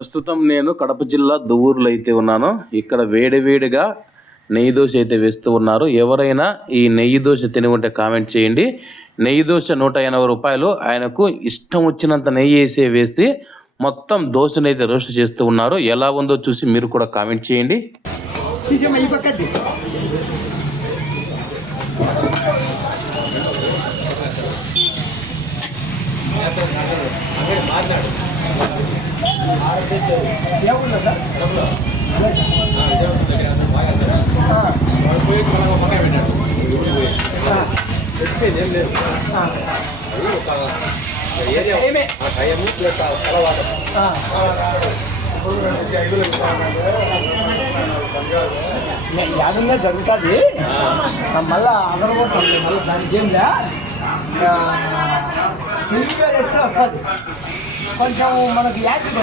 ప్రస్తుతం నేను కడప జిల్లా దువ్వూరులో అయితే ఉన్నాను. ఇక్కడ వేడివేడిగా నెయ్యి దోశ అయితే వేస్తూ ఉన్నారు. ఎవరైనా ఈ నెయ్యి దోశ తిని ఉంటే కామెంట్ చేయండి. నెయ్యి దోశ 180 రూపాయలు. ఆయనకు ఇష్టం వచ్చినంత నెయ్యి వేసి మొత్తం దోశను అయితే రోస్ట్ చేస్తూ ఉన్నారు. ఎలా ఉందో చూసి మీరు కూడా కామెంట్ చేయండి. యాదంగా జరుగుతుంది మళ్ళా అదరగొట్టాలి మళ్ళీ దానికి ఏం వస్తుంది కొంచెం మనకి యాక్టివ్